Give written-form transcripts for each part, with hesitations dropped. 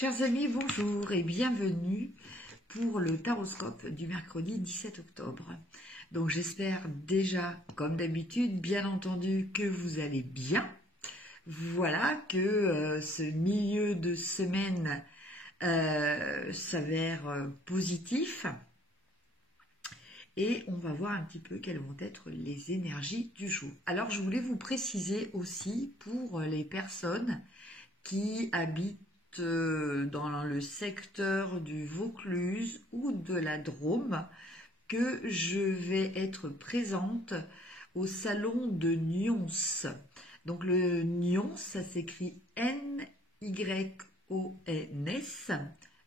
Chers amis, bonjour et bienvenue pour le taroscope du mercredi 17 octobre. Donc j'espère déjà, comme d'habitude, bien entendu, que vous allez bien. Voilà, que ce milieu de semaine s'avère positif. Et on va voir un petit peu quelles vont être les énergies du jour. Alors je voulais vous préciser aussi pour les personnes qui habitent dans le secteur du Vaucluse ou de la Drôme que je vais être présente au salon de Nyons. Donc le Nyons, ça s'écrit N-Y-O-N-S.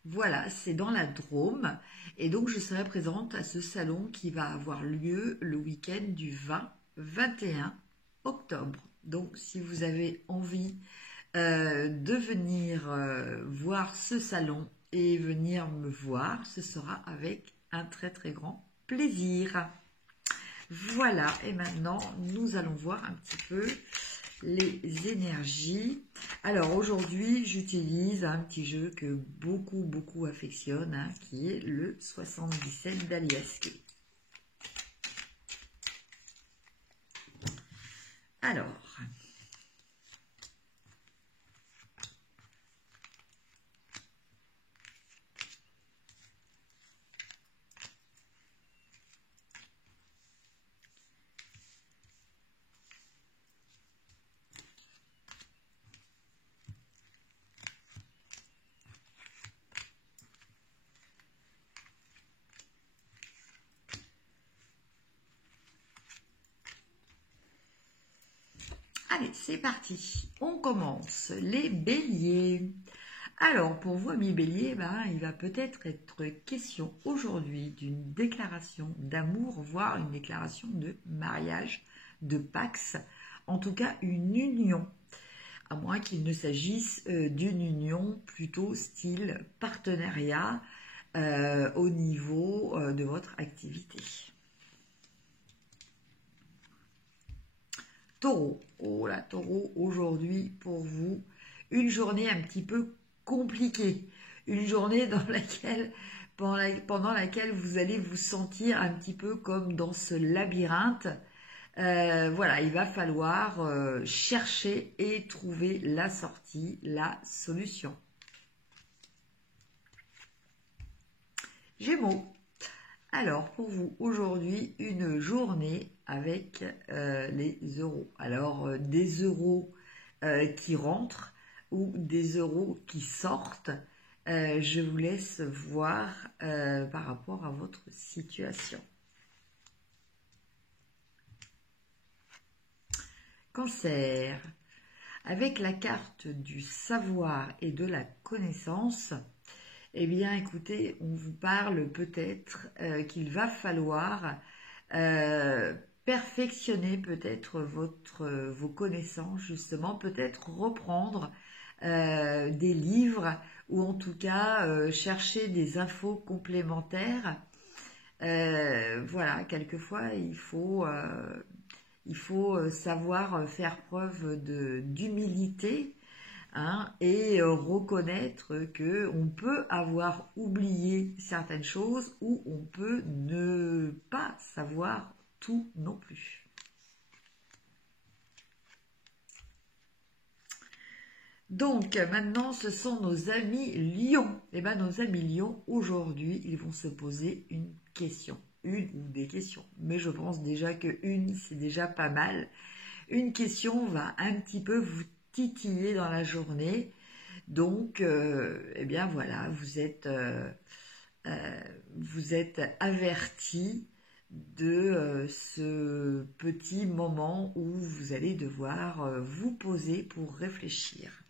Voilà, c'est dans la Drôme. Et donc je serai présente à ce salon qui va avoir lieu le week-end du 20-21 octobre. Donc si vous avez envie de venir voir ce salon et venir me voir, ce sera avec un très très grand plaisir. Voilà, et maintenant nous allons voir un petit peu les énergies. Alors aujourd'hui j'utilise un petit jeu que beaucoup affectionnent, hein, qui est le 77 d'Aliaské. Alors, allez, c'est parti. On commence. Les béliers. Alors, pour vous, amis béliers, il va peut-être être question aujourd'hui d'une déclaration d'amour, voire une déclaration de mariage, de pax, en tout cas une union, à moins qu'il ne s'agisse d'une union plutôt style partenariat au niveau de votre activité. Taureau, oh la Taureau, aujourd'hui pour vous, une journée un petit peu compliquée, une journée pendant laquelle vous allez vous sentir un petit peu comme dans ce labyrinthe. Voilà, il va falloir chercher et trouver la sortie, la solution. Gémeaux. Alors, pour vous, aujourd'hui, une journée avec les euros. Alors, des euros qui rentrent ou des euros qui sortent. Je vous laisse voir par rapport à votre situation. Cancer. Avec la carte du savoir et de la connaissance, eh bien, écoutez, on vous parle peut-être qu'il va falloir perfectionner peut-être vos connaissances, justement, peut-être reprendre des livres ou en tout cas chercher des infos complémentaires. Voilà, quelquefois, il faut savoir faire preuve d'humilité. Hein, et reconnaître que on peut avoir oublié certaines choses ou on peut ne pas savoir tout non plus. Donc maintenant ce sont nos amis lions. Et bien nos amis lions, aujourd'hui ils vont se poser une question, une ou des questions, mais je pense déjà que une c'est déjà pas mal. Une question va un petit peu vous titiller dans la journée, donc eh bien voilà, vous êtes averti de ce petit moment où vous allez devoir vous poser pour réfléchir.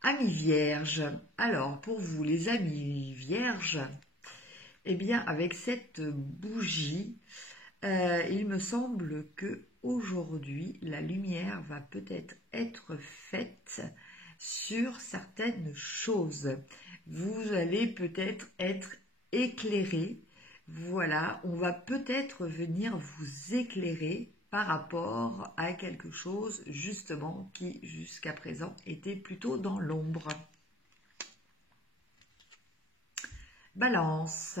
Amis vierges, alors pour vous les amis vierges, eh bien avec cette bougie, il me semble que aujourd'hui la lumière va peut-être être faite sur certaines choses. Vous allez peut-être être éclairé. Voilà, on va peut-être venir vous éclairer par rapport à quelque chose justement qui jusqu'à présent était plutôt dans l'ombre. Balance.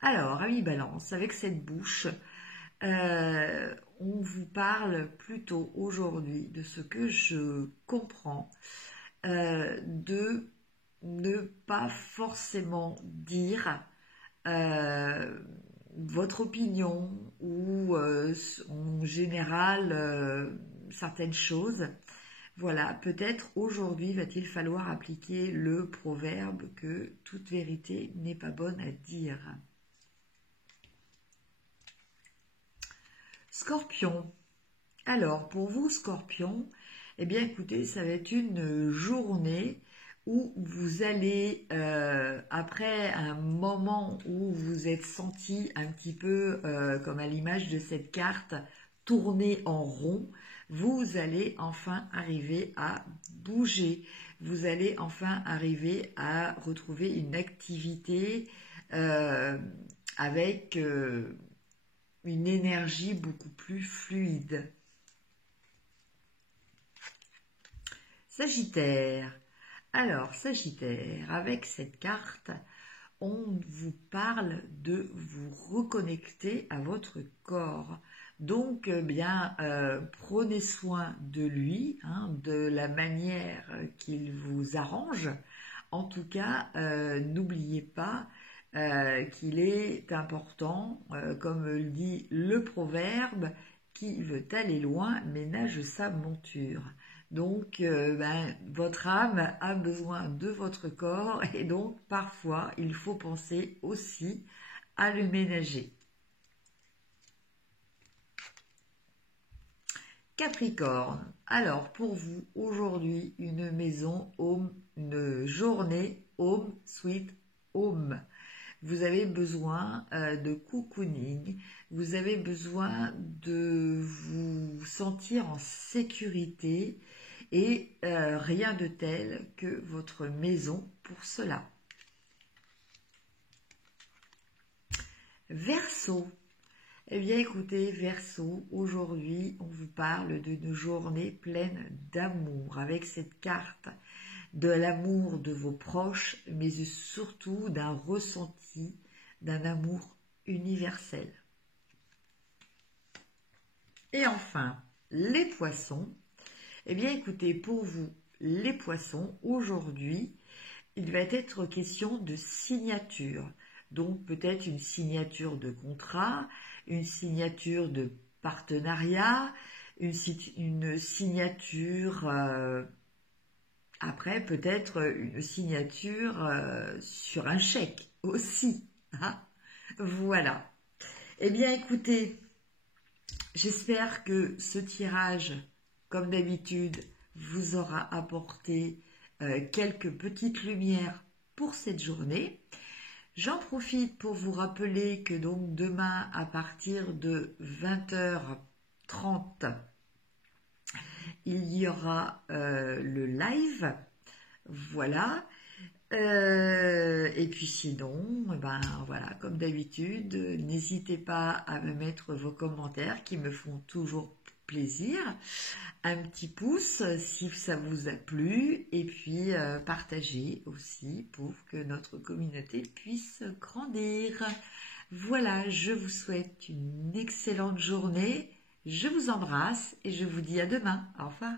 Alors, amis Balance, avec cette bouche, on vous parle plutôt aujourd'hui de ce que je comprends, de ne pas forcément dire votre opinion ou en général certaines choses. Voilà, peut-être aujourd'hui va-t-il falloir appliquer le proverbe que toute vérité n'est pas bonne à dire. Scorpion. Alors, pour vous, Scorpion, eh bien, écoutez, ça va être une journée où vous allez, après un moment où vous êtes senti un petit peu, comme à l'image de cette carte, tourner en rond, vous allez enfin arriver à bouger. Vous allez enfin arriver à retrouver une activité avec une énergie beaucoup plus fluide. Sagittaire. Alors, Sagittaire, avec cette carte, on vous parle de vous reconnecter à votre corps. Donc, prenez soin de lui, de la manière qu'il vous arrange. En tout cas, n'oubliez pas qu'il est important, comme le dit le proverbe, qui veut aller loin ménage sa monture. Donc, votre âme a besoin de votre corps et donc parfois il faut penser aussi à le ménager. Capricorne, alors pour vous aujourd'hui une maison home, une journée home sweet home. Vous avez besoin de cocooning, vous avez besoin de vous sentir en sécurité et rien de tel que votre maison pour cela. Verseau. Eh bien écoutez, Verseau, aujourd'hui on vous parle d'une journée pleine d'amour avec cette carte de l'amour de vos proches, mais surtout d'un ressenti, d'un amour universel. Et enfin, les poissons. Eh bien écoutez, pour vous, les poissons, aujourd'hui, il va être question de signature. Donc peut-être une signature de contrat, une signature de partenariat, une signature... après, peut-être une signature sur un chèque aussi. Hein, voilà. Eh bien, écoutez, j'espère que ce tirage, comme d'habitude, vous aura apporté quelques petites lumières pour cette journée. J'en profite pour vous rappeler que donc demain, à partir de 20h30, il y aura le live, voilà. Et puis sinon, voilà, comme d'habitude, n'hésitez pas à me mettre vos commentaires qui me font toujours plaisir. Un petit pouce si ça vous a plu et puis partagez aussi pour que notre communauté puisse grandir. Voilà, je vous souhaite une excellente journée. Je vous embrasse et je vous dis à demain. Au revoir.